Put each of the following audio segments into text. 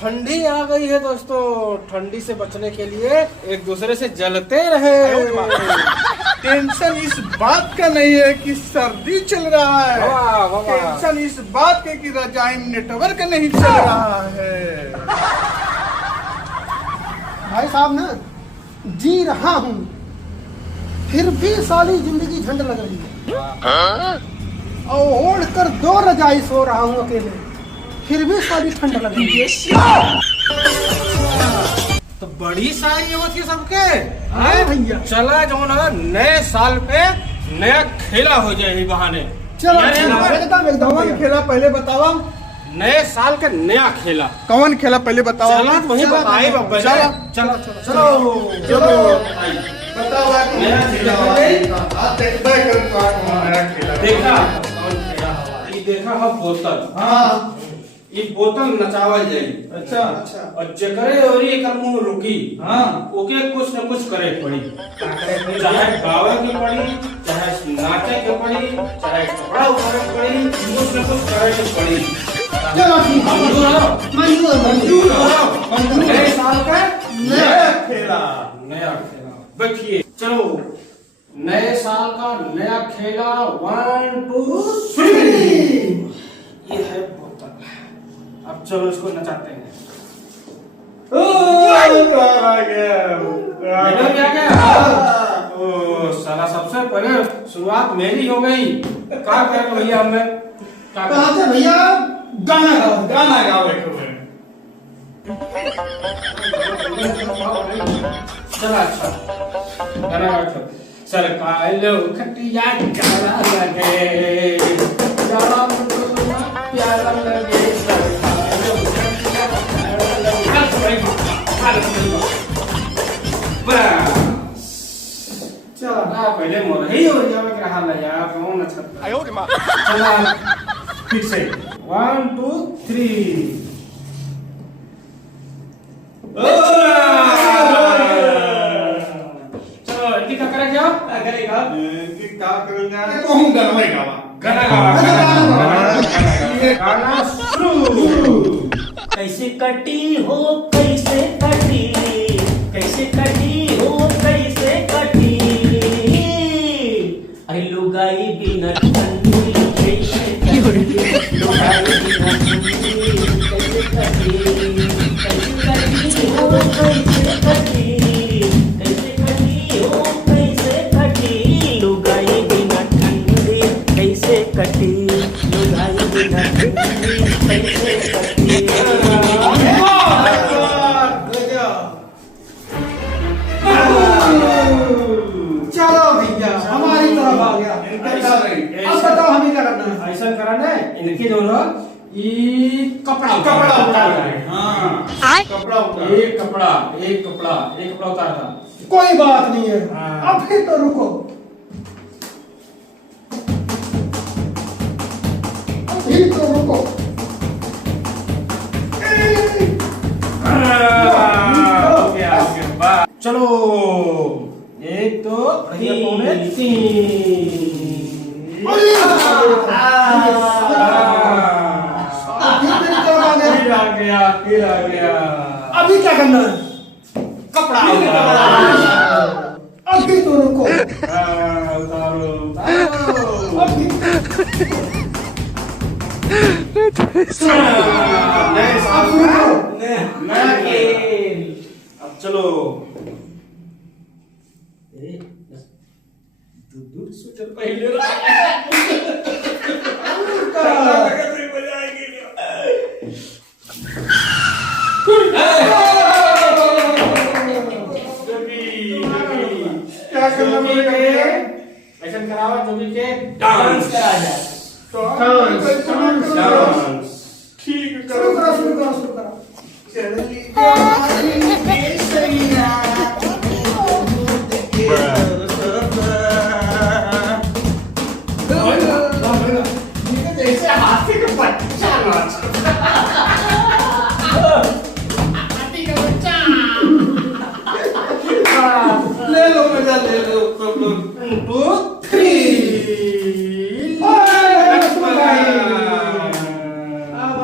ठंडी आ गई है दोस्तों, ठंडी से बचने के लिए एक दूसरे से जलते रहे। टेंशन इस बात का नहीं है कि सर्दी चल रहा है, टेंशन इस बात का कि रजाई नेटवर्क नहीं चल रहा है। भाई साहब ना जी रहा हूँ, फिर भी साली जिंदगी झंड लग रही है। और ओढ़ कर 2 रजाई सो रहा हूँ अकेले, फिर भी साली ठंड लग रही है। तो बड़ी सारी वो थी सबके भैया चला जो ना नए साल पे नया खेला हो जाए बहाने। चलो कौन खेला पहले बतावा, नए साल का नया खेला कौन खेला पहले बतावा। चला तो वही बताए बाबा। चलो चलो चलो चलो बताओ नया खेला। देखा ये देखा है बोतल। हाँ ये बोतल नचावल जाई। अच्छा और जकरे और ये कर मुंह रुकी हाँ ओके कुछ न कुछ करे पड़ी, चाहे गावे की पड़ी, चाहे नाचे के पड़ी, चाहे कपड़ा उतारे के पड़ी, कुछ न कुछ करे के पड़ी। चलो ठीक है, मंजूर हो। नए साल का नया खेला। नया खेला। बैठिए चलो, नए साल का नया खेला। 1 2 3। ये है बोतल। अब चलो इसको नचाते हैं। ओ साला सबसे पहले शुरुआत मेरी हो गई। क्या करें भैया हमें कहा से भैया गाना गाओ। गाना गावे चला अच्छा गाना गाओ। सरकार खटिया गाना लगे, प्यारा लगे। चला पहले मोरही हो जावे के रहा यार, कौन अच्छा। चला फिर से 1 2 3। चलो इनकी क्या करें, क्या करेगा? गाना शुरू। कैसे कटी हो कैसे कटी, कैसे कटी हो कैसे कटी, आई लुगाई बिना ठंडी कैसे कटी, लुगाई बिना ठंडी कैसे कटी, कैसे कटी हो कैसे कटी, कैसे कटी हो कैसे कटी, लुगाई बिना ठंडी कैसे कटी, लुगाई बिना ठंडी कैसे कटी। चलो भैया हमारी तरफ आ गया। अब बताओ हमें क्या करना है। ऐसा कराना है इनके दोनों कपड़ा कपड़ा उतार कपड़ा एक कपड़ा उतार था। कोई बात नहीं है। हाँ। अब फिर तो रुको, अभी तो रुको। चलो 1 2 3। फिर आ गया। अभी क्या करना है। कपड़ा अभी तो रुको, उतारो अभी अब चलो दूर स्वेटर पहले क्या करना पड़ेगा। ऐसा करावा जो भी के डांस करा जाए। डांस ठीक शुरू करो करो शुरू करो। जैसे हाथी का बच्चा ले लो मजा ले लो सब लोग। 1 2 3। अब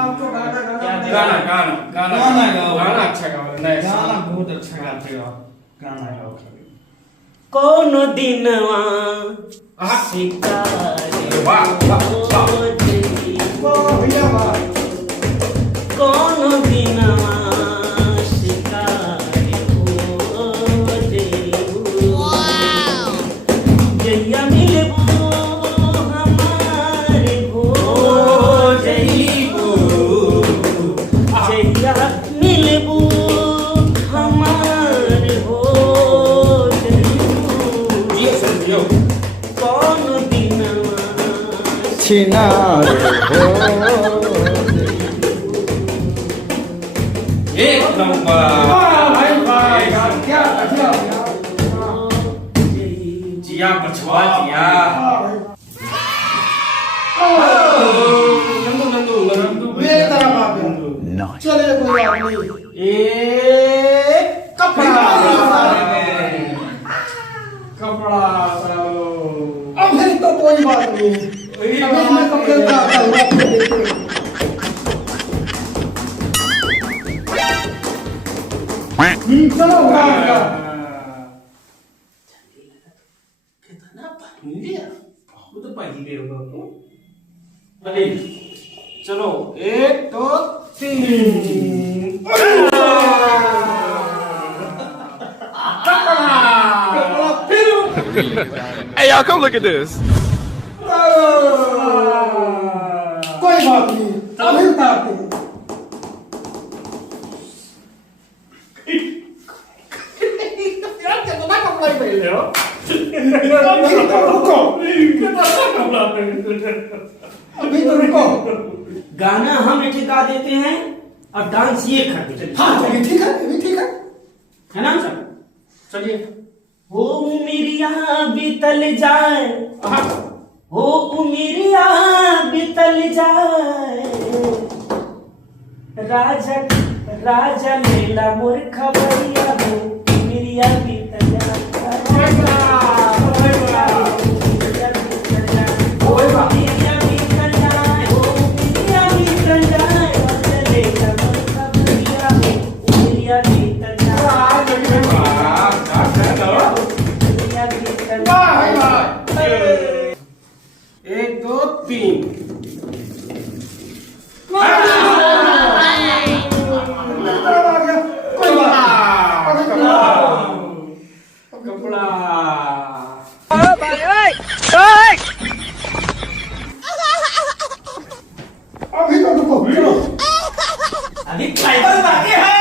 आपको गाना गाना गाना गाना गाना गाओ। गाना अच्छा गाओ नए गाना साल बहुत अच्छा गाते हो गाना गाओ खाली कोनो दिनवा आहा। शिकारी वाह, वाह, वाह। हो जई। भैया वाह कोनो दिनवा शिकारी हो जइबू। जइया मिलबू हमारे हो जइबू। जइया मिलबू हमारे हो जइबू। ये सुन लियो कोनो दिनवा चिनार एक नंबर भाई भाई क्या क्या जिया बचवा जिया नंदू नंदू नंदू मेरी तरफ आ गया चलिए कोई बात नहीं एक कपड़ा कपड़ा अभी तो कोई बात नहीं अभी मैं कपड़े उतारता हूँ आपको देखिए। चलो उठा कितना पहले बहुत पहले होगा अरे चलो एक दो तीन कपड़ा फिर Hey, y'all, come look at this. कोई बात नहीं अभी उतारते हैं यार कितना कपड़ा ही पहन ले हो अभी तो रुको कितना कपड़ा पहन ले अभी तो रुको गाना हम एक गा देते हैं और डांस ये कर देते हैं। हाँ अभी ठीक है अभी ठीक है है ना सर? चलिए हो उमिरिया बीतल जाए हो उमिरिया बीतल जाए राजा राजा लेला मोर खबरिया हो उमिरिया बीतल जाए उमिरिया बीतल जाए हो उमिरिया बीतल जाए हो उमिरिया बीतल जाए राजा लेला मोर खबरिया हो उमिरिया बीतल जाए उमिरिया बीतल जाए। एक दो तीन कोई बात कपड़ा अभी तो रुको चलो अभी फाइबर बाकी है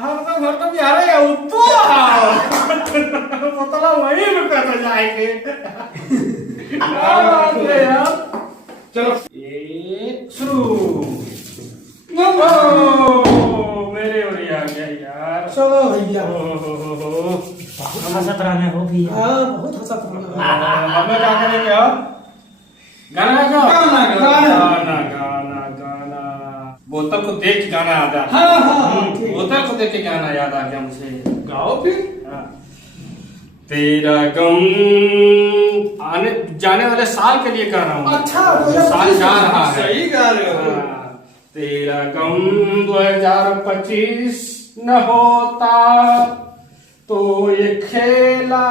हम तो घर तो बिहार है उत्तो मतलब वही में पैसा जाएंगे यार चलो एक शुरू मेरे और आ गया यार चलो भैया बहुत हंसत रहने हो भी हाँ बहुत हंसा था हमें क्या करेंगे अब गाना गाओ गाना, गाना। गाना गाना गाना बोतल को देख के गाना याद आ हाँ, हाँ, ठीक। बोतल को देख के गाना याद आ गया मुझे गाओ फिर हाँ। तेरा गम आने जाने वाले साल के लिए कह रहा हूँ अच्छा, साल जा रहा है सही गा रहे हो हाँ। तेरा गम 2025 न होता तो ये खेला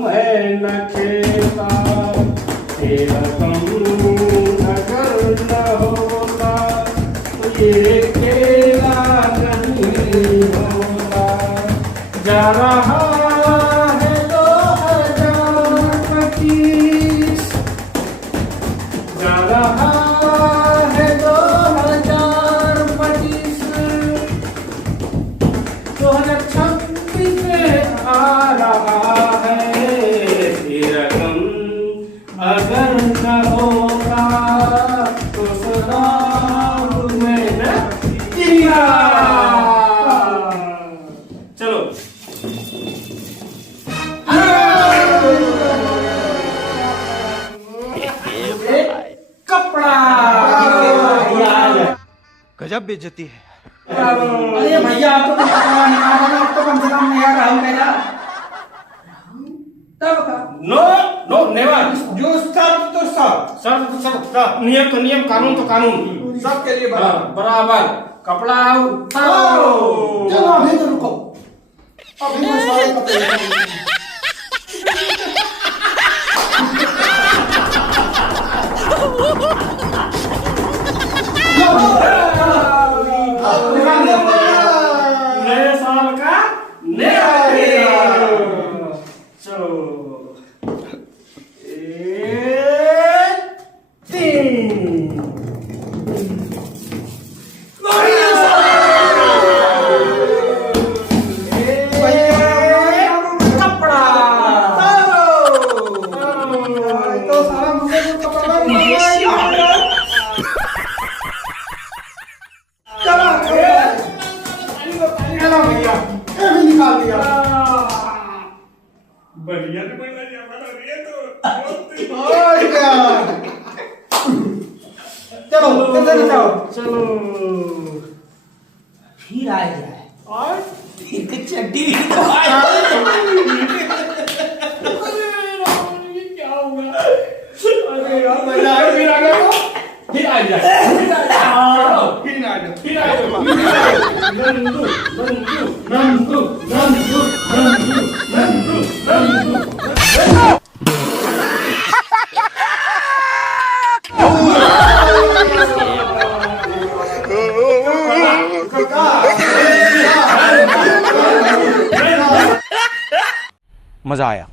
मैं न खेलता तेरा गम अगर न होता तो ये खेला नहीं होता जा रहा है 2025 जा रहा है 2025 2026 में आ रहा है तेरा गम अगर न होगा तो शराब में न जिया चलो कपड़ा गजब बेइज्जती है। अरे भैया आप तो कपड़ा निकाल रहे हो, अब तो कम से कम नया काम मेरा तब का नो नो नेवर। जो शर्त तो शर्त, शर्त तो शर्त, नियम तो नियम, कानून तो कानून। सबके लिए हाँ, बराबर। बराबर। कपड़ा उठाओ। चलो अभी तो रुको, अभी मैं सारे कपड़े निकालूंगा। नए साल का नया खेला। चलो, एक, तीन। कपड़ा। तो सारा मुझे जो कपड़ा चलो हेलो भैया। ये भी निकाल दिया। बढ़िया तो कोई बढ़िया बना रही है तो। और क्या? चलो कैसे नचाओ। चलो। फिर आ जाए और फिर के चड्डी भी तो अरे राम, ये क्या हुआ? अरे यार, मजा आया, फिर आ गया तो? फिर आ जाए, फिर आ जाए। चलो, फिर ना जाओ। फिर आ जाए। नंदू, नंदू, नंदू, नंदू, नंदू, नंदू, नंदू। मजा आया।